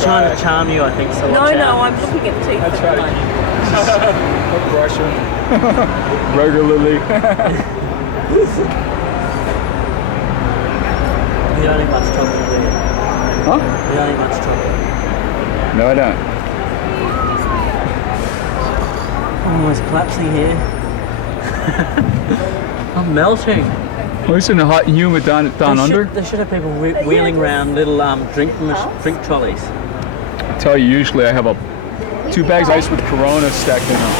She's trying to charm you, I think. So No, I'm looking at teeth. That's right. I'm Russian. Regularly. You don't eat much chocolate, do you? Huh? You don't eat much chocolate. No, I don't. Oh, it's collapsing here. I'm melting. Well, it's in the hot and humid down under. They should have people wheeling around little drink trolleys. I tell you, usually I have 2 bags of ice with Corona stacked in them.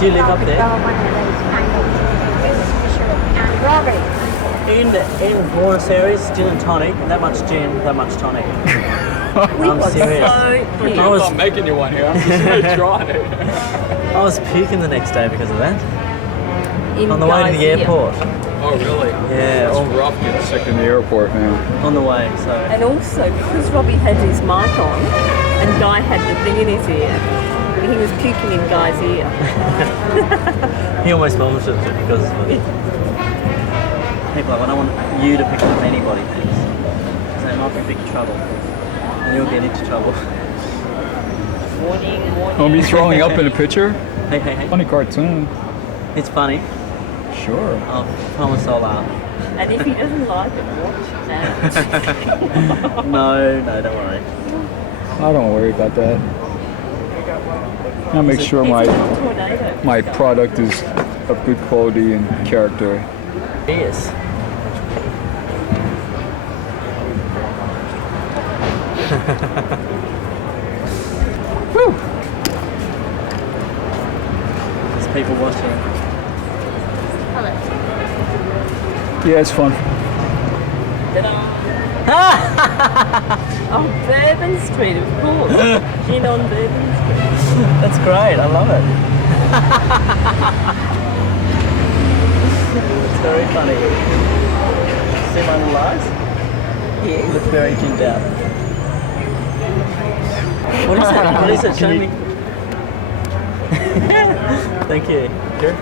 Do you live up there? In Buenos Aires, gin and tonic, that much gin, that much tonic. I'm serious. So I'm making you one here. I'm just trying it. I was puking the next day because of that. On the way to the airport. Oh, really? Yeah. It's rough getting sick in the airport now. On the way, so. And also, because Robbie had his mic on and Guy had the thing in his ear, he was puking in Guy's ear. He almost vomited because of it. People are like, I don't want you to pick up anybody things. So it might be big trouble. And you'll get into trouble. I'll be throwing up in a picture. Hey. Funny cartoon. It's funny. Sure. I'll promise I'll laugh. And if he doesn't like it, watch that. No, don't worry. I don't worry about that. I'll make sure my product is of good quality and character. Yes. Woo! There's people watching. Yeah, it's fun. Oh, Bourbon Street, of course. In on Bourbon Street. That's great, I love it. It's very funny. See my little eyes? Yes. Look very ginned out. What is it? What is it? Show me. Thank you. Good.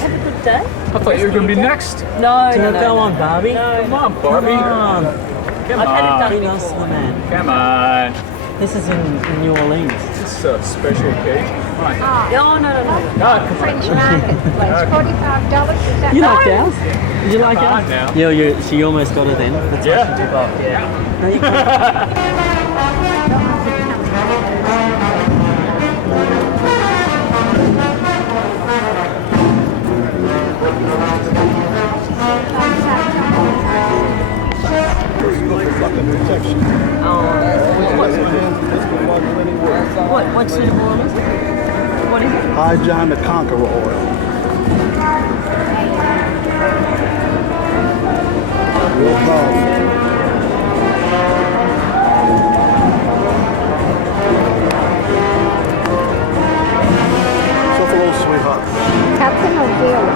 Have a good day. I thought you were going to be next. No. Go on, Barbie. No. Come on, Barbie. Come on. Come I've had it done Be nice to the man. Come on. This is in New Orleans. It's a special occasion. Come on. No. French market place, $45. Is that You like right? ours? Did you like Come on ours? now. Yeah, she almost got it then. That's why Yeah. she took off. Yeah. No, you can't. What sort of oil is it? What is it? High John the Conqueror oil. Real powerful. So hello, sweetheart. Captain O'Deal.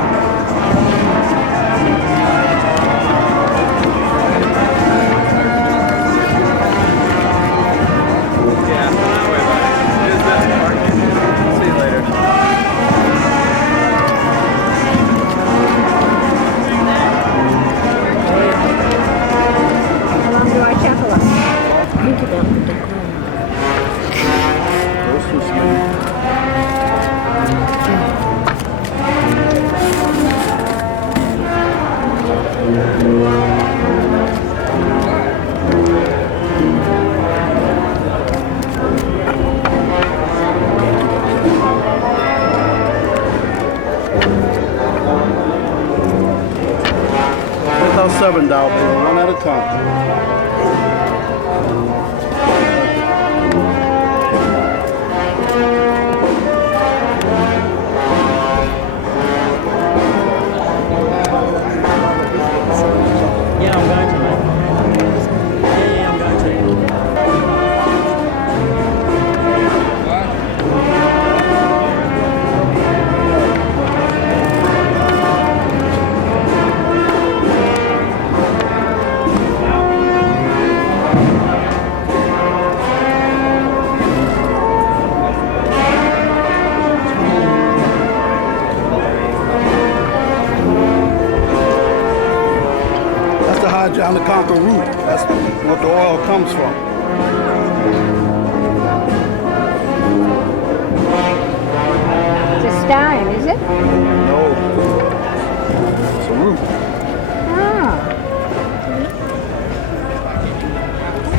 See you later. How long do I travel up? Think about the decor. Those two sweet. Without $7, one at a time. Yeah, I'm going to, mate. Yeah, I'm going to. hydroconquer root. That's what the oil comes from. It's a stone, is it? No, it's a root. Ah.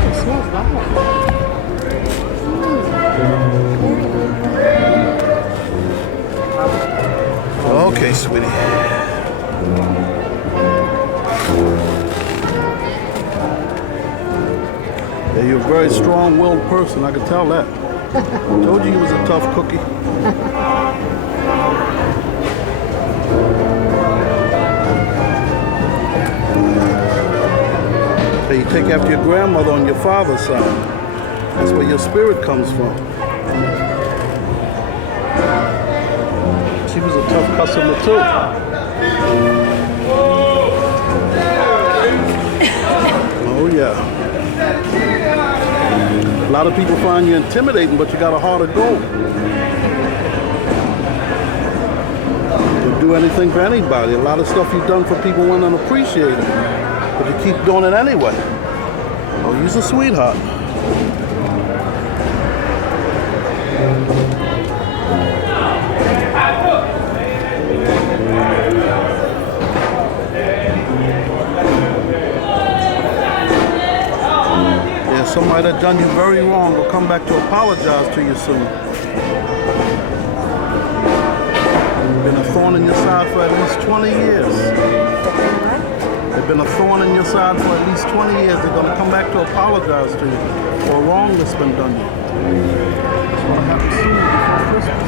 It smells lovely. Okay, sweetie. Yeah, you're a very strong-willed person. I can tell that. I told you was a tough cookie. Hey, you take after your grandmother on your father's side. That's where your spirit comes from. She was a tough customer too. Oh yeah. A lot of people find you intimidating, but you got a heart of gold. You'll do anything for anybody. A lot of stuff you've done for people wouldn't appreciate it, but you keep doing it anyway. Oh, you're a sweetheart. Somebody that done you very wrong will come back to apologize to you soon. Been a thorn in your side for at least 20 years. They've been a thorn in your side for at least 20 years. They're going to come back to apologize to you for a wrong that's been done to you. That's going to happen soon before Christmas.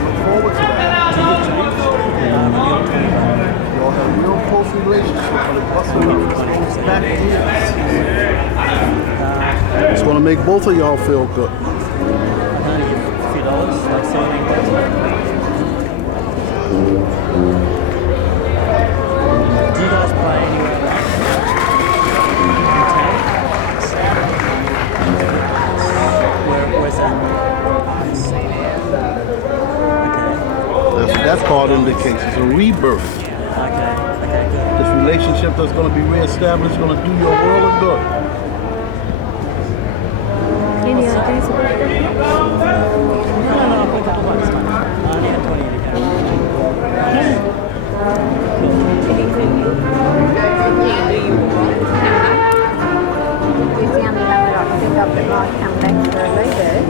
Look forward to that. Y'all have a real close relationship, but it busted up. It's back years. It's going to make both of y'all feel good. I can only give a few dollars, like $17. Do you guys play anywhere around? Where's that? Okay. That's called indication. It's a rebirth. Okay, good. This relationship that's going to be reestablished is going to do your world of good. Any ideas about that? No, I've got a couple bucks, man. I only had 20 in the account. He's the only one that I can think of that might come back for a rebirth.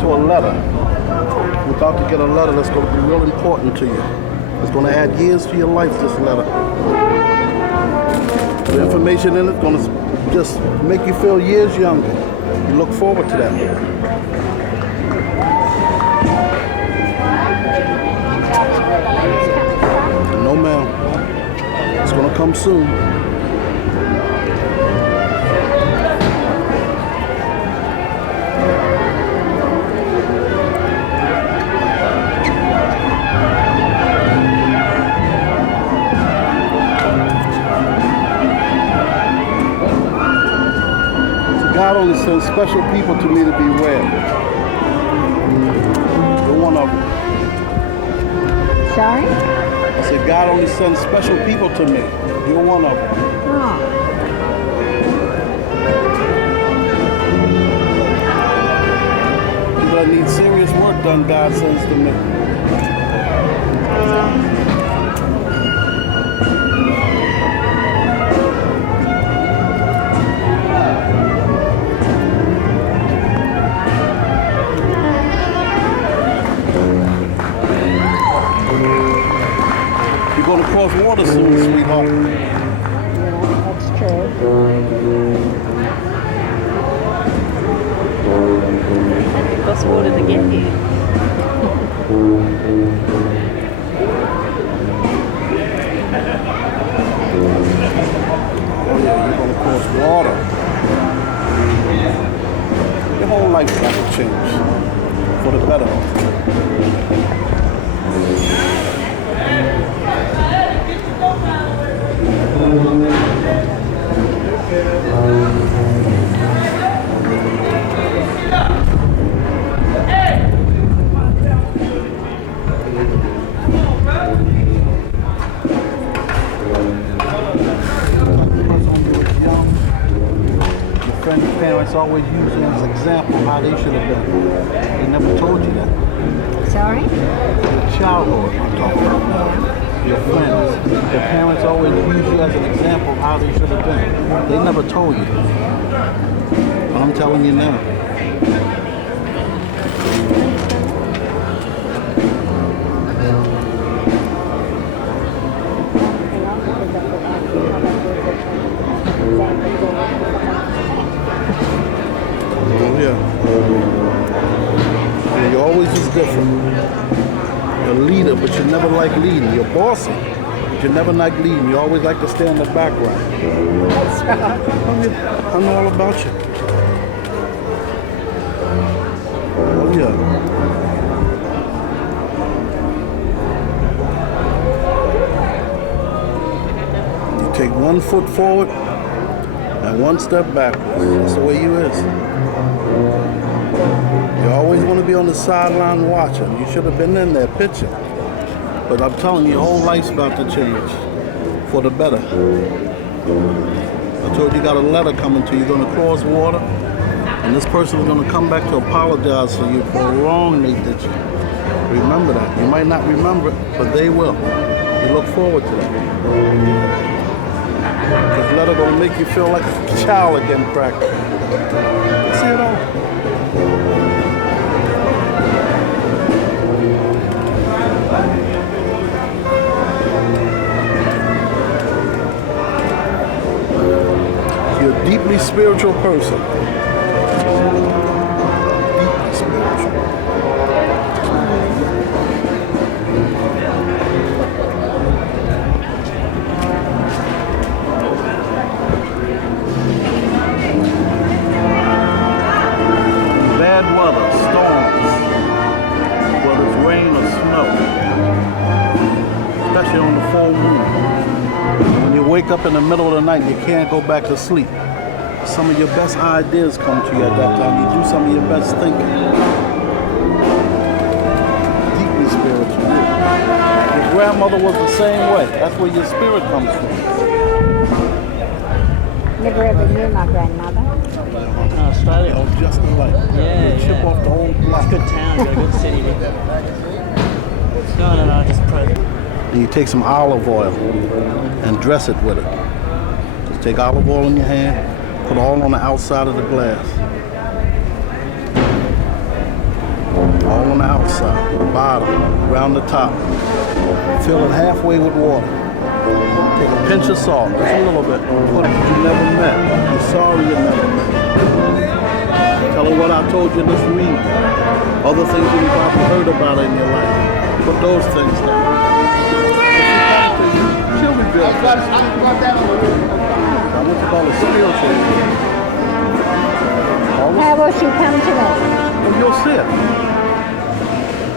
To a letter. You're about to get a letter that's going to be real important to you. It's going to add years to your life, this letter. The information in it's going to just make you feel years younger. You look forward to that. No, ma'am. It's going to come soon. God only sends special people to me to beware. You're one of them. Sorry? I said God only sends special people to me. You're one of them. Oh. People that need serious work done, God sends to me. You're going to cross water soon, sweetheart. Yeah, that's true. It costs water to get here. Oh yeah, you're going to cross water. Your whole life got to change for the better. parents always use you as an example of how they should have been. They never told you that. Sorry? Your childhood, I'm talking about. Yeah. Your friends. Your parents always use you as an example of how they should have been. They never told you. But I'm telling you now. Yeah, you always was different. You're a leader, but you never like leading. You're bossy, but you never like leading. You always like to stay in the background. That's right. Oh, yeah. I know all about you. Oh, yeah. You take one foot forward and one step backwards. That's the way you is. You always want to be on the sideline watching. You should have been in there pitching. But I'm telling you, your whole life's about to change for the better. I told you got a letter coming to you. You're going to cross water, and this person is going to come back to apologize to you for a wrong they did you. Remember that. You might not remember it, but they will. You look forward to that. This letter going to make you feel like a child again, practically. See it all. You're a deeply spiritual person. Deeply spiritual. Bad weather, storms, whether it's rain or snow, especially on the full moon. When you wake up in the middle of the night, you can't go back to sleep. Some of your best ideas come to you at that time. You do some of your best thinking. Deeply spiritual. Your grandmother was the same way. That's where your spirit comes from. Never ever knew my grandmother. Australia. Oh, just alike. Yeah, You chip off the whole block. It's a good town, got a good city. No, just pray. And you take some olive oil and dress it with it. Just take olive oil in your hand, put it all on the outside of the glass. All on the outside, the bottom, around the top. Fill it halfway with water. Take a pinch of salt, just a little bit. Put it you never met. You're sorry you never met. Tell her what I told you in this reading. Other things you probably heard about in your life. Put those things down. She'll be good. I want to call it spiritual. How will she come to me? Well, you'll see it.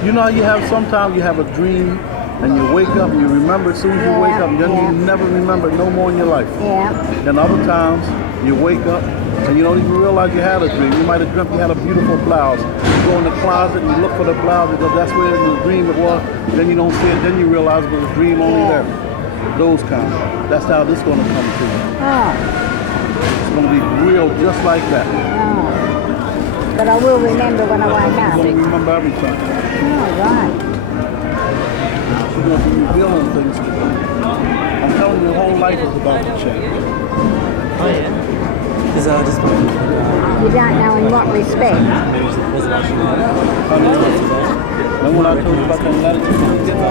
You know how you have, sometimes you have a dream and you wake up and you remember as soon as you wake up, and then you never remember it no more in your life. Yeah. And other times you wake up and you don't even realize you had a dream. You might have dreamt you had a beautiful blouse. You go in the closet and you look for the blouse because that's where in the dream it was. Then you don't see it, then you realize it was a dream only there. Those kind. That's how this is going to come to you. Oh. It's going to be real just like that. Oh. But I will remember when I wake up. You're going to remember everything. Oh, right. She's going to be revealing things to you. I'm telling you, your whole life is about to change. Oh, yeah. Because I just You don't know in what respect. Remember when I told you about that letter you couldn't get out?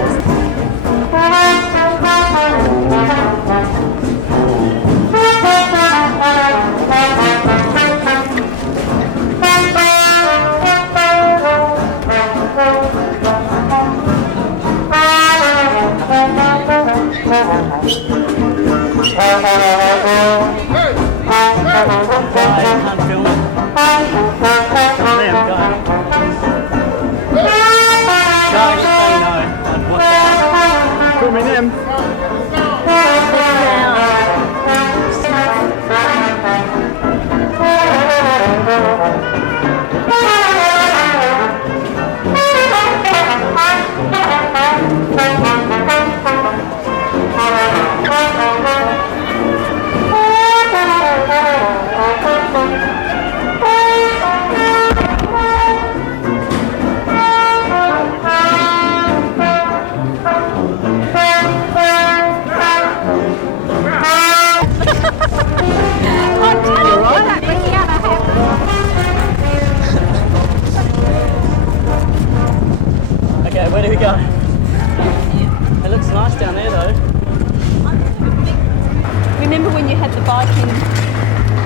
the bike in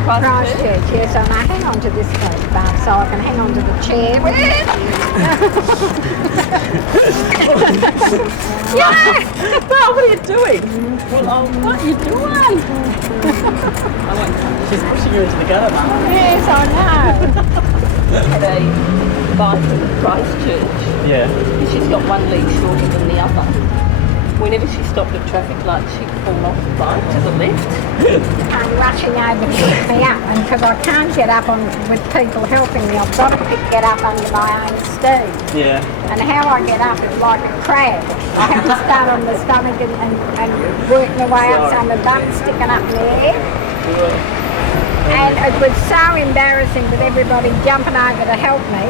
Christchurch? Christchurch, yes, and I hang on to this photograph so I can hang on to the chair. Yeah! Well, what are you doing? Well, what are you doing? She's pushing you into the gutter, Mum. Yes, I know. Had a bike in Christchurch. Yeah. She's got one leg shorter than the other. Whenever she stopped at traffic lights, she'd fall off the bike to the left. I'm rushing over to pick me up, and because I can't get up on with people helping me, I've got to get up under my own steam. Yeah. And how I get up is like a crab. I have to start on the stomach and work my way up, so my bum's sticking up in the air. And it was so embarrassing with everybody jumping over to help me.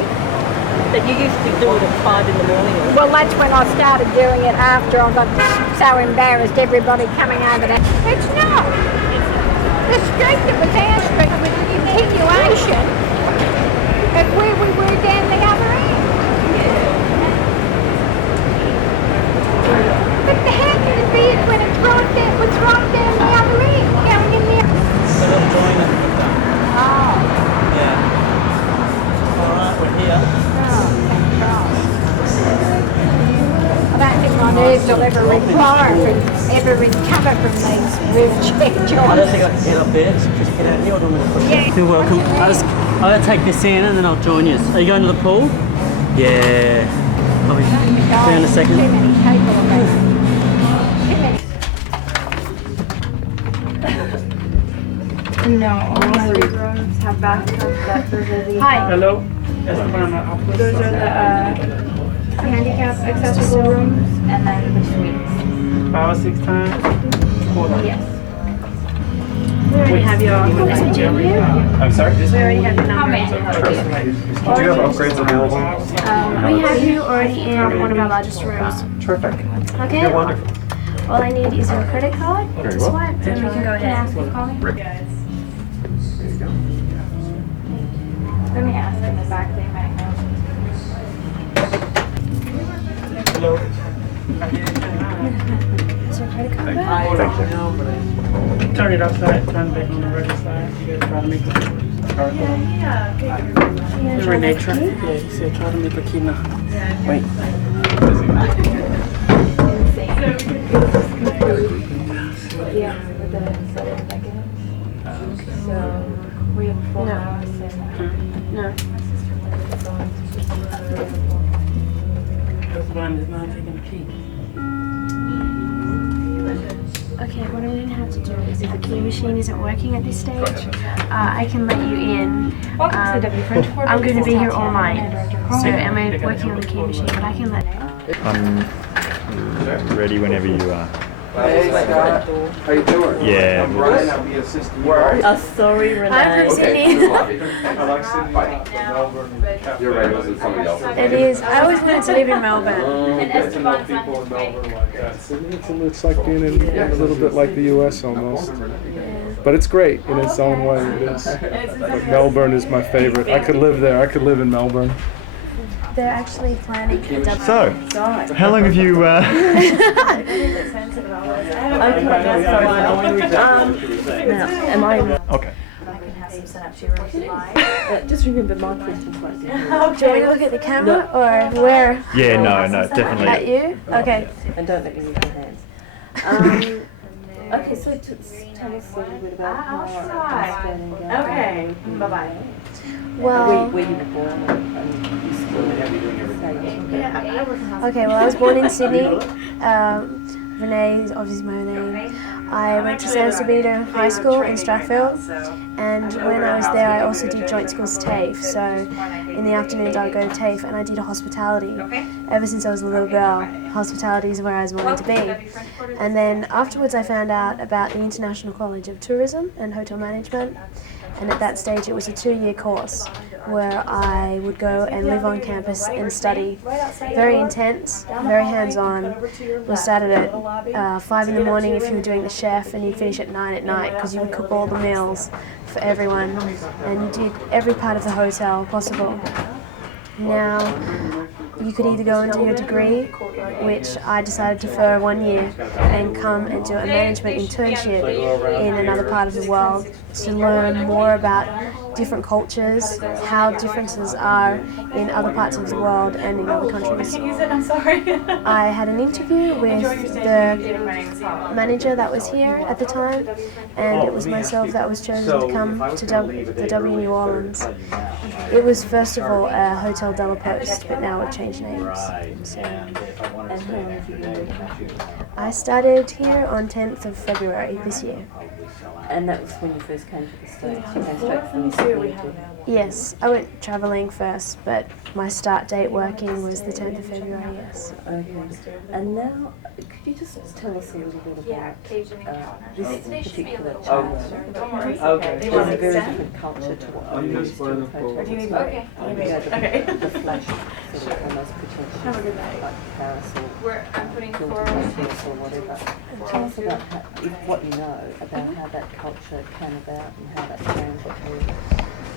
That you used to do it at 5 in the morning. Well, that's when I started doing it after I got so embarrassed, everybody coming over there. It's not. The street that was our street was a continuation of where we were down the other end. But how can it be it when it's right down, the other end, going in the other? So they'll join it. Oh. Yeah. Alright, we're here. I don't think my nerves will ever recover from these wheelchair I joints. don't think I can get up there. Just get out here. I don't want to push Yeah. you. You're welcome. I'll take this in and then I'll join you. Are you going to the pool? Yeah. I'll be down in a second. Too many people around. Too many. No, all three rooms have bathtubs. Those are the Hello. those are the handicap accessible rooms, and then the suites. 5 or 6 times. Yes. We already have your message in here. I'm sorry? We already have your number. Do you have upgrades available? We have you already in one of our largest rooms. Terrific. Okay. You're wonderful. All I need is your credit card Very to well. swipe, and we can go ahead. Call me. There you go. Let me ask in the back. They might know. Hello. Is your credit card back? Thank you. Turn it upside, turn back on the regular side. You guys try to make a card. Renee, try. Yeah, he said try to make a key now. Wait. Yeah, with the executive. So we have 4 hours. No. Husband is not taking the key. Okay, what I'm going to have to do is if the key machine isn't working at this stage, I can let you in. I'm going to be here all night. So am I working on the key machine? But I can let I'm ready whenever you are. Hey, Scott. How you doing? Yeah. I'm Brian. I'll be assisting you. Sorry, Renee. I'm from Sydney. You're right. Was it somebody else? It is. I always wanted to live in Melbourne. It's like being in a little bit like the U.S. almost. But it's great in its own way. It is. But Melbourne is my favorite. I could live there. I could live in Melbourne. They're actually planning a double. So, how long have you? Okay, that's fine. Now, am I? Okay. I can have some set up to your room tonight. Just remember my question first. Do you want to look at the camera or where? Yeah, no, definitely. At you? Okay. And don't let me use your hands. Okay, so tell us a little bit about how Okay. Bye-bye. Well, where you were born and you still okay, well, I was born in Sydney. Renee is obviously my name. I went to San Sabino High School in Strathfield, and when I was there I also did joint schools TAFE, so in the afternoons I would go to TAFE and I did hospitality. Ever since I was a little girl, hospitality is where I was wanting to be. And then afterwards I found out about the International College of Tourism and Hotel Management, and at that stage it was a 2-year course where I would go and live on campus and study. Very intense, very hands-on. We started at 5 in the morning if you were doing the chef, and you'd finish at 9 at night because you would cook all the meals for everyone, and you did every part of the hotel possible. Now, you could either go and do your degree, which I decided to defer 1 year, and come and do a management internship in another part of the world to learn more about different cultures, how differences are in other parts of the world and in other countries. I had an interview with the manager that was here at the time, and it was myself that was chosen to come to the W New Orleans. It was first of all a Hotel de la Poste, but now it changed names. So, I started here on 10th of February this year. And that was when you first came to the States? You came straight from Sydney? Yes, I went travelling first, but my start date working was the 10th of February, yes. Okay. And now, could you just tell us a little bit about this particular child? It's a very different culture to what we used to with hotels. The flash, sort of almost pretentious, like Paris or or whatever. Tell us about what you know about how that culture came about and how that changed.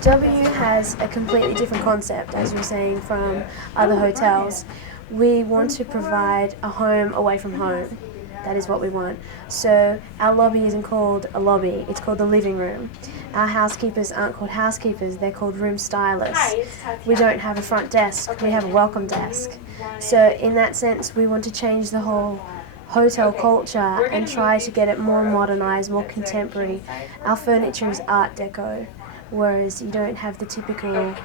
W has a completely different concept, as you're saying, from other hotels. We want to provide a home away from home. That is what we want. So our lobby isn't called a lobby, it's called the living room. Our housekeepers aren't called housekeepers, they're called room stylists. We don't have a front desk, we have a welcome desk. So in that sense, we want to change the whole hotel culture and try to get it more modernized, more contemporary. Our furniture is Art Deco, whereas you don't have the typical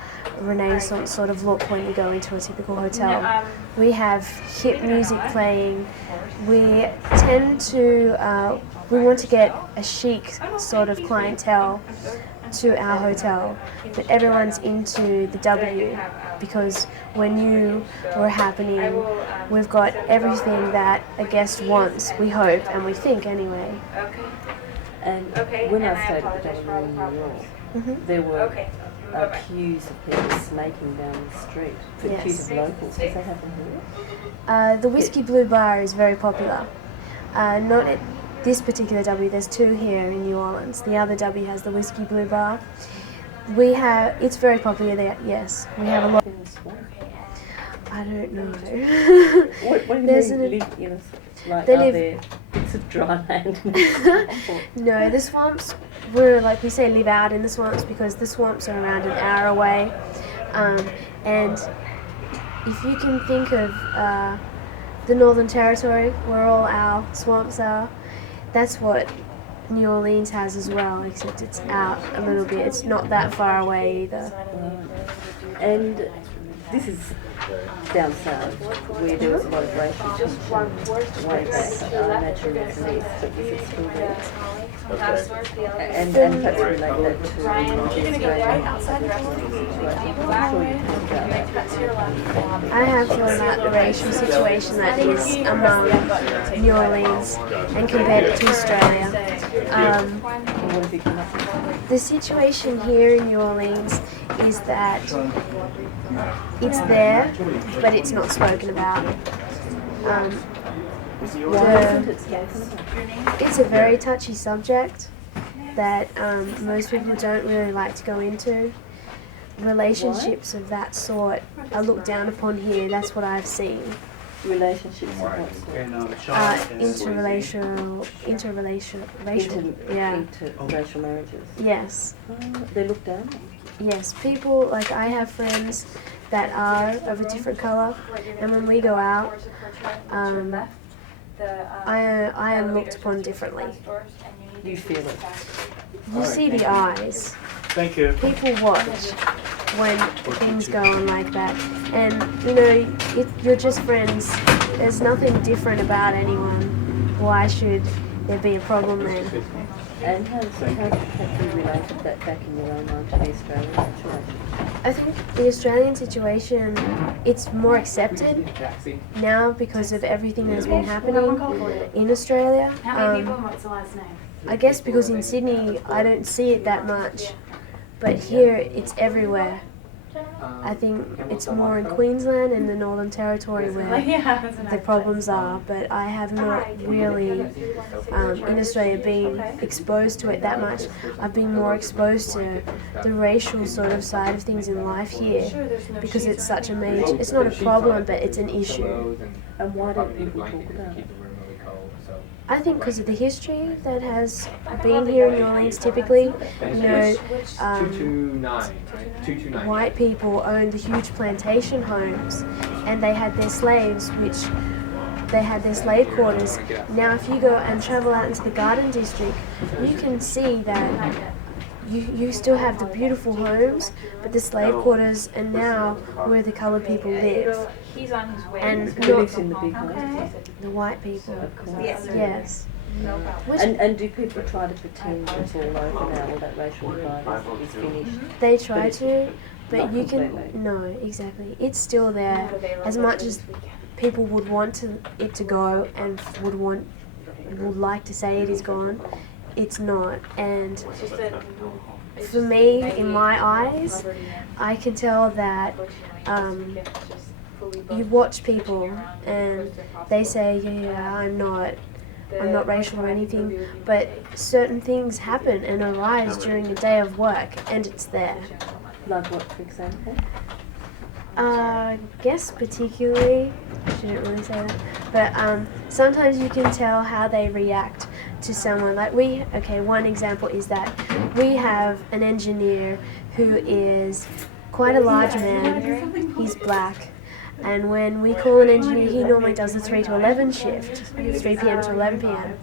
Renaissance sort of look when you go into a typical hotel. We have hip music playing. We tend to, we want to get a chic sort of clientele to our hotel, but everyone's into the W because when you were happening, we've got everything that a guest wants, we hope, and we think anyway. And when I stayed at the W in New York, there were queues of people snaking down the street. Queues of locals. Does that happen here? The Whiskey Blue Bar is very popular. Not at this particular W, there's two here in New Orleans. The other W has the Whiskey Blue Bar. It's very popular there, yes. We have a lot. I don't know. What do you mean, live in are there bits of dry land? No, the swamps, like we say, live out in the swamps because the swamps are around an hour away. And if you can think of the Northern Territory, where all our swamps are, that's what New Orleans has as well, except it's out a little bit. It's not that far away either. And this is down south, where there was a lot of racial tension way back. I imagine it's an east, but is it still there? And perhaps relate that to the Australian situation. I have thought about the racial situation that is among New Orleans and compared it to Australia. The situation here in New Orleans is that it's there, but it's not spoken about. It's a very touchy subject that most people don't really like to go into. Relationships of that sort are looked down upon here, that's what I've seen. Relationships of what sort? Interracial marriages? Yes. They look down? Yes, people, like I have friends that are of a different colour, and when we go out, I am looked upon differently. You feel it? You see the eyes. Thank you. People watch when things go on like that, and you know, you're just friends. There's nothing different about anyone. Why should there be a problem then? And how have you related that back in your own mind to the Australian situation? I think the Australian situation, it's more accepted now because of everything that's been happening in Australia. I guess because in Sydney I don't see it that much, but here it's everywhere. I think it's more in Queensland and the Northern Territory where the problems are, but I have not really, in Australia, been exposed to it that much. I've been more exposed to the racial sort of side of things in life here, because it's such a major, it's not a problem, but it's an issue. And why don't people talk about it? I think because of the history that has been here in New Orleans typically. You know, white people owned the huge plantation homes and they had their slaves, which they had their slave quarters. Now if you go and travel out into the Garden District, you can see that you still have the beautiful homes, but the slave quarters are now where the coloured people live. And Who lives in the big homes? the white people. Of course. Yes. And do people try to pretend it's all over now, or that racial divide is finished? They try to, but Not you can, completely. no, exactly. It's still there. As much as people would want it to go and would like to say it is gone, it's not. And for me, in my eyes, I can tell that you watch people and they say, yeah, I'm not racial or anything, but certain things happen and arise during a day of work, and it's there. Like what, for example? I guess particularly, I shouldn't really say that, but sometimes you can tell how they react to someone. Like one example is that we have an engineer who is quite a large man, he's black, and when we call an engineer, he normally does the 3 to 11 shift, 3 p.m. to 11 p.m.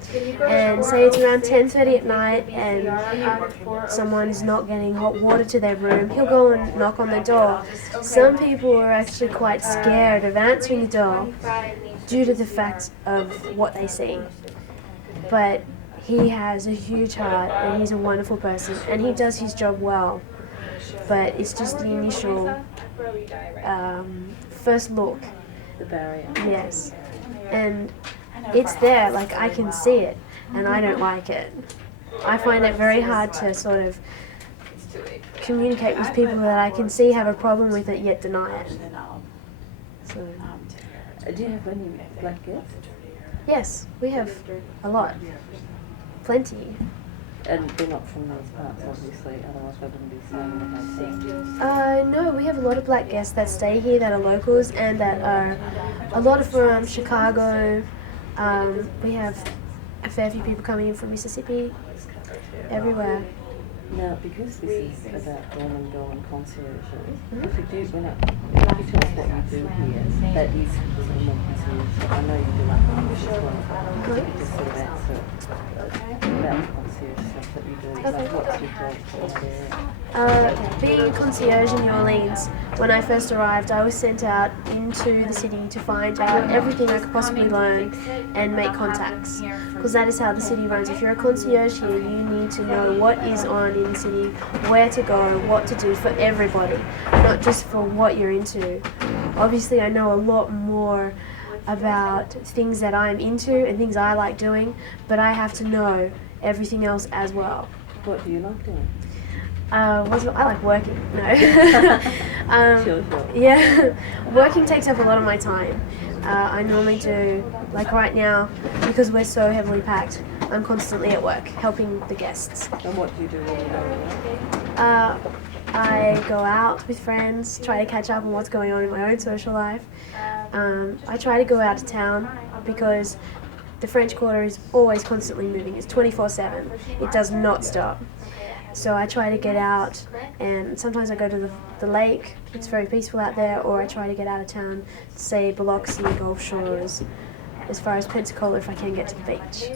And say it's around 10:30 at night and someone is not getting hot water to their room, he'll go and knock on the door. Some people are actually quite scared of answering the door due to the fact of what they see. But he has a huge heart and he's a wonderful person and he does his job well. But it's just the initial first look. The barrier. Yes. And it's there, like I can see it, and I don't like it. I find it very hard to sort of communicate with people that I can see have a problem with it yet deny it. So, Do you have any black guests? yes, we have a lot. Plenty. And they're not from those parts, obviously, otherwise they wouldn't be staying in the hotel. No, we have a lot of black guests that stay here that are locals and that are a lot of from Chicago. We have a fair few people coming in from Mississippi, everywhere. Now, because this is about doorman, doorman concierge, if you tell us what you do here, that is sort of more concierge. I know you do like as well. Could you just sort of answer about the concierge stuff that you do? Like what's your job for that area? Being a concierge in New Orleans, when I first arrived, I was sent out into the city to find out everything I could possibly learn and make contacts. Because that is how the city runs. If you're a concierge here, you need to know what is on in the city, where to go, what to do for everybody, not just for what you're into. Obviously, I know a lot more about things that I'm into and things I like doing, but I have to know everything else as well. What do you like doing? I like working. No. Sure. Yeah, working takes up a lot of my time. I normally do, like right now, because we're so heavily packed, I'm constantly at work helping the guests. And what do you do when you go to work? I go out with friends, try to catch up on what's going on in my own social life. I try to go out of town because the French Quarter is always constantly moving. It's 24/7. It does not stop. So I try to get out, and sometimes I go to the lake. It's very peaceful out there, or I try to get out of town, say Biloxi, Gulf Shores, as far as Pensacola if I can get to the beach.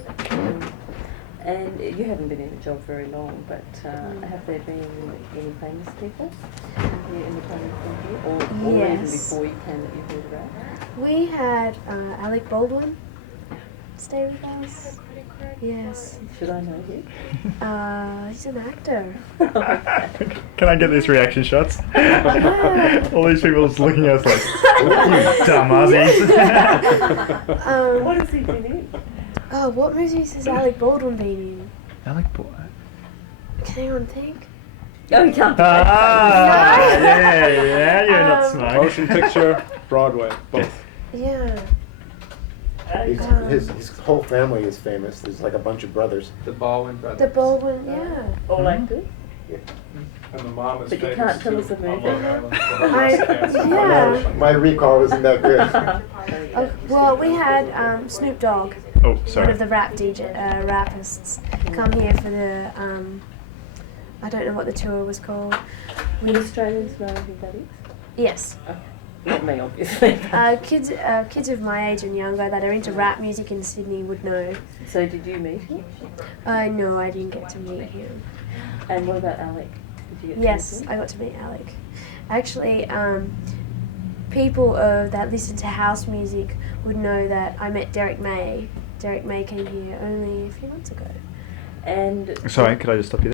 And you haven't been in the job very long, but have there been any famous people here in the Planet or even Yes. before you came that you heard about? We had Alec Baldwin stay with us. Yes. Should I know him? He's an actor. Can I get these reaction shots? All these people just looking at us like, you dumb Aussies. What has he been in? Oh, what movies has Alec Baldwin been in? Alec Baldwin. Can anyone think? Oh, you can't. Ah, yeah, you're not smart. Motion picture, Broadway, both. Yeah. His whole family is famous. There's like a bunch of brothers. The Baldwin brothers. The Baldwin, yeah. All actors? And the mom is But you famous can't tell too, us a on movie. Long Island. Yeah. My recall isn't that good. Oh, well, we had Snoop Dogg, Oh, one sorry. of the rapists, come here for the, I don't know what the tour was called. Would Australians know who that is? Yes. Not me, obviously. Kids of my age and younger that are into rap music in Sydney would know. So did you meet him? No, I didn't get to meet him. And what about Alec? Did you get Yes, to meet him? I got to meet Alec. Actually, people that listen to house music would know that I met Derek May. Derek May came here only a few months ago. And Sorry, could I just stop you there?